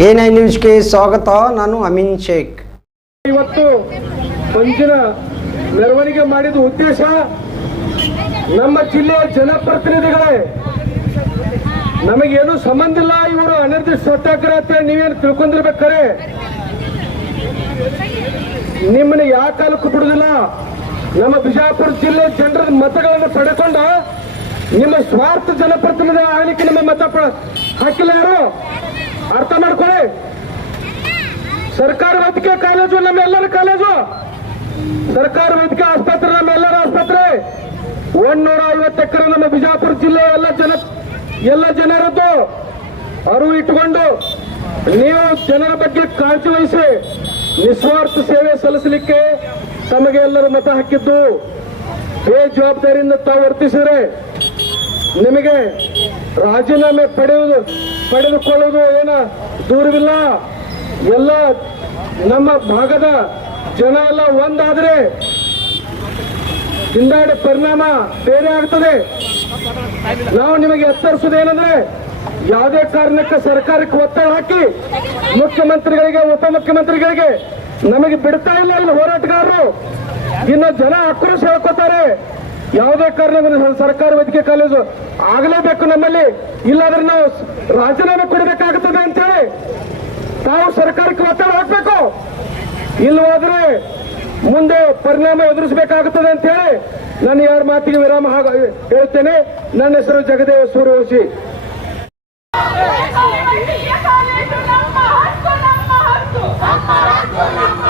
ನಿಮಿಷಕ್ಕೆ ನ್ಯೂಸ್ಗೆ ಸ್ವಾಗತ, ನಾನು ಅಮಿನ್ ಶೇಖ್. ಇವತ್ತು ಪಂಚಿನ ಮೆರವಣಿಗೆ ಮಾಡಿದ ಉದ್ದೇಶ ನಮ್ಮ ಜಿಲ್ಲೆಯ ಜನಪ್ರತಿನಿಧಿಗಳೇ, ನಮಗೇನು ಸಂಬಂಧ ಇಲ್ಲ, ಇವರು ಅನಿರ್ದಿಷ್ಟ ಸತ್ಯಾಗ್ರಹ ಅಂತ ನೀವೇನು ತಿಳ್ಕೊಂಡಿರ್ಬೇಕಾರೆ ನಿಮ್ಮನ್ನ ಯಾವ ಕಾಲಕ್ಕೂ ಬಿಡುದಿಲ್ಲ, ನಮ್ಮ ಬಿಜಾಪುರ ಜಿಲ್ಲೆ ಜನರ ಮತಗಳನ್ನು ಪಡೆಕೊಂಡ ನಿಮ್ಮ ಸ್ವಾರ್ಥ ಜನಪ್ರತಿನಿಧಿ ಆಗ್ಲಿಕ್ಕೆ ನಿಮ್ಮ ಮತ ಹಾಕಿಲ್ಲ ಯಾರು? ಅರ್ಥ ಮಾಡ್ಕೊಳ್ಳಿ. ಸರ್ಕಾರ ವೈದ್ಯಕೀಯ ಕಾಲೇಜು, ನಮ್ಮೆಲ್ಲರ ಕಾಲೇಜು. ಸರ್ಕಾರ ವೈದ್ಯಕೀಯ ಆಸ್ಪತ್ರೆ, ನಮ್ಮೆಲ್ಲರ ಆಸ್ಪತ್ರೆ. ಒಂದೂರ ಐವತ್ತು ಎಕರೆ ನಮ್ಮ ಬಿಜಾಪುರ ಜಿಲ್ಲೆ ಎಲ್ಲ ಜನ, ಎಲ್ಲ ಜನರದ್ದು ಅರಿವು ಇಟ್ಟುಕೊಂಡು ನೀವು ಜನರ ಬಗ್ಗೆ ಕಾಳಜಿ ವಹಿಸಿ ನಿಸ್ವಾರ್ಥ ಸೇವೆ ಸಲ್ಲಿಸಲಿಕ್ಕೆ ತಮಗೆ ಎಲ್ಲರೂ ಮತ ಹಾಕಿದ್ದು. ಬೇಜವಾಬ್ದಾರಿಯಿಂದ ತಾವು ವರ್ತಿಸಿದ್ರೆ ನಿಮಗೆ ರಾಜೀನಾಮೆ ಪಡೆಯುವುದು ಪಡೆದುಕೊಳ್ಳುವುದು ಏನ ದೂರವಿಲ್ಲ. ಎಲ್ಲ ನಮ್ಮ ಭಾಗದ ಜನ ಎಲ್ಲ ಒಂದಾದ್ರೆ ಹಿಂದಾಡಿ ಪರಿಣಾಮ ಬೇರೆ ಆಗ್ತದೆ. ನಾವು ನಿಮಗೆ ಎಚ್ಚರಿಸುವುದೇನೆಂದ್ರೆ ಯಾವುದೇ ಕಾರಣಕ್ಕೆ ಸರ್ಕಾರಕ್ಕೆ ಒತ್ತಡ ಹಾಕಿ ಮುಖ್ಯಮಂತ್ರಿಗಳಿಗೆ ಉಪಮುಖ್ಯಮಂತ್ರಿಗಳಿಗೆ ನಮಗೆ ಬಿಡ್ತಾ ಇಲ್ಲ ಇಲ್ಲಿ ಹೋರಾಟಗಾರರು. ಇನ್ನು ಜನ ಆಕ್ರೋಶ ಹೇಳ್ಕೊತಾರೆ. ಯಾವುದೇ ಕಾರಣವನ್ನು ಸರ್ಕಾರ ವೈದ್ಯಕೀಯ ಕಾಲೇಜು ಆಗಲೇಬೇಕು ನಮ್ಮಲ್ಲಿ. ಇಲ್ಲಾದ್ರೆ ನಾವು ರಾಜೀನಾಮೆ ಕೊಡಬೇಕಾಗುತ್ತದೆ ಅಂತೇಳಿ ತಾವು ಸರ್ಕಾರಕ್ಕೆ ಒತ್ತಡ ಹಾಕಬೇಕು. ಇಲ್ಲವಾದ್ರೆ ಮುಂದೆ ಪರಿಣಾಮ ಎದುರಿಸಬೇಕಾಗುತ್ತದೆ ಅಂತ ಹೇಳಿ ನಾನು ಯಾರ ಮಾತಿಗೆ ವಿರಾಮ ಹೇಳುತ್ತೇನೆ. ನನ್ನ ಹೆಸರು ಜಗದೇವ ಸೂರ್ಯವಶಿ. ನಮ್ಮ